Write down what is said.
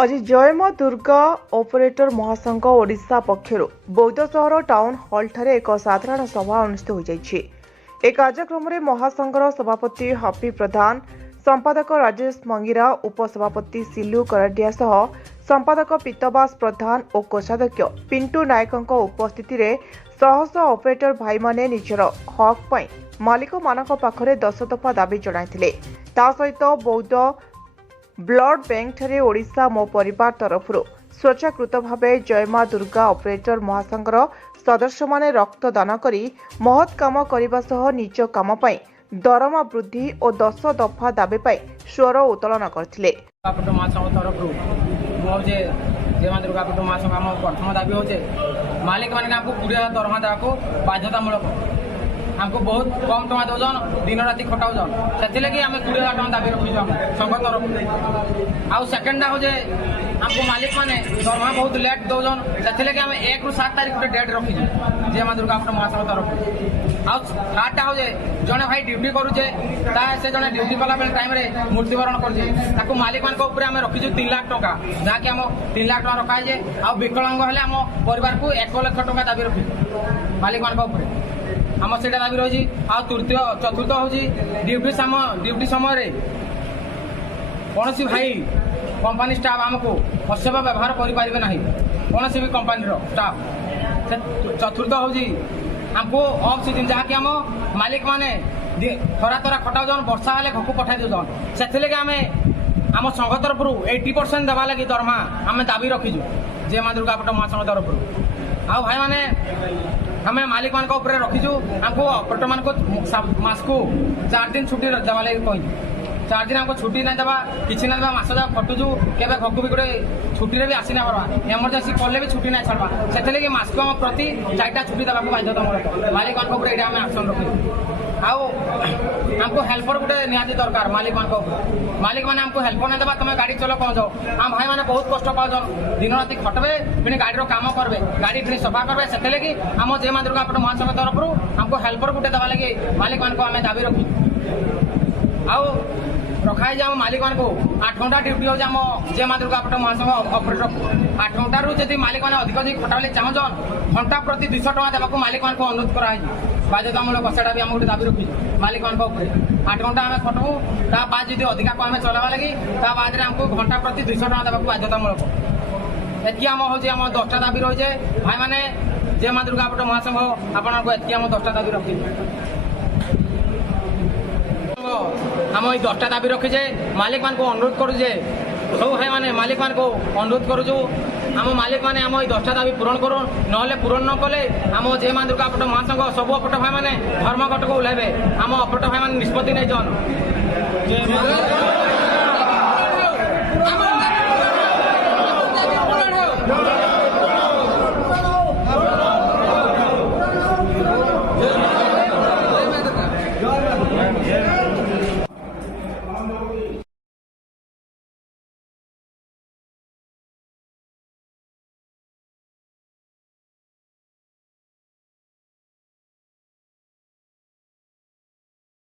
आज जय मां दुर्गा ऑपरेटर महासंघ ओडिशा पक्षर बौद्ध सहर टाउन हॉल ठारे एक साधारण सभा अनुष्ठित हो जाइछि। ए कार्यक्रम में महासंघर सभापति हापी प्रधान, संपादक राजेश मंगिरा, उपसभापति सिलु कराडिया सह संपादक पीतबास प्रधान और कोषाध्यक्ष पिंटू नायक उपस्थिति रे शह शह ऑपरेटर भाई माने निजर हक पई मालिक मानक पाखरे 10 दफा दाबी जणाइथिले। ता सहित बौद्ध ब्लड बैंक ठारे ओडिशा मो परिवार तरफ स्वेच्छाकृत भावे जय मां दुर्गा ऑपरेटर महासंघर सदस्य माने रक्तदान करी महत् काम करने सह निज काम पाई दरमा वृद्धि और 10 दफा दाबी पाई स्वर उत्तोलन करथिले। प्रथम दाबी हो मालिक मैंने आपको 20,000 दरमा देवाक बाध्यतामूलक हमको बहुत कम टଙ୍କା दौन दिन राति खटाऊन से लगे आम 20,000 टଙ୍କା दाबी रखीजु संघ तरफ। आउ सेकेंडा हो हमको मालिक मैंने दरमा बहुत लेट दौन से लगे आम 1 ରୁ 7 तारीख गोटे डेट रखीजु जय मां दुर्गा ऑपरेटर महासंघ तरफ। आउ थार्डटा हो जड़े भाई ड्यूटी करुचे से जड़े ड्यूटी कला बेले टाइम मृत्युवरण कर मालिक मान रखीजु 3 लाख टଙ୍କା जहाँकि आम 3 लाख टଙ୍କା रखाई आउ विकलांग हेले आम परिवार को 1 लाख टଙ୍କା दाबी रखीजु मालिक मान आम से दाबी रही। आ तृतीय चतुर्थ हूँ ड्यूटी समय कौन भाई कंपनी स्टाफ आमको असेवा व्यवहार करें ना कौन भी कंपनी स्टाफ। चतुर्थ हूँ आमको ऑफ सीजन जहाँकि आम मालिक मैंने थरा थरा खटाऊन वर्षा हेल्ले घर को पठाई दौन से लगे आम आम संघ तरफ 80% देवा लगी दरमा आम दाबी रखीजु जय मां दुर्गा ऑपरेटर महासंघ तरफ। आ भाई मैंने हमें मालिक मान रखीजु हमको ऑपरेटर मान को मास को 4 दिन छुट्टी देवा लगे कही 4 दिन हमको छुट्टी नहीं देवा किसी ना देवा मास खटुजु के घर भी गोटे छुट्टी भी आसी ना पार्बा एमरजेंसी कले भी छुट्टी नहीं छाड़वा से लगे मास को प्रति 4टा छुट्टी देवा बाध्यतामूलक मालिक मान आम एक्शन रखी। आउ हमको हेल्पर गोटे निहाती दरकार मालिक मैंने हमको हेल्पर नहीं देवा तुम गाड़ी चलो कह जाओ आम भाई मैंने बहुत कष्ट पाओ दिन राति खटबे फिर गाड़ी काम करबे गाड़ी फिर सफा करबे से लगे आम जय मां दुर्गा ऑपरेटर महासंघ तरफ हमको हेल्पर गोटे देवा लगे मालिक मान आम दाबी रखी। आउ रखाई जाए मालिक मान 8 घंटा ड्यूटी हो जय मां दुर्गा ऑपरेटर महासंघ ऑपरेटर 8 घंटा रू मालिक मैंने अधिक खटाले चाहन घंटा प्रति 200 टଙ୍କା देवाक मालिक मान अनुरोध कराई बाध्यतामूलक से भी आम गोटे दाबी रखी मालिक मान 8 घंटा आम खटबू ता बाद जो अधिका को आम चलावा लगी ता बाद हमको घंटा प्रति 200 टଙ୍କା देवाक बाध्यतामूलक। एति आम हूँ आम 10टा दाबी रही है भाई मैंने जय मां दुर्गा ऑपरेटर महासंघ आपको एति आम 10टा दाबी रखी आम 10टा दाबी रखीजे मालिक मान को अनुरोध करुजे सब भाई मैंने मालिक मान को अनुरोध करुचु आम मालिक मैंने आम 10टा दाबी पूरण करूँ ना पूरण न कले आम जय मां दुर्गा ऑपरेटर महासंघ सब ऑपरेटर भाई मैंने धर्मघट को ओह्लैबे आम ऑपरेटर भाई मैंने निष्पत्ति नहीं जान।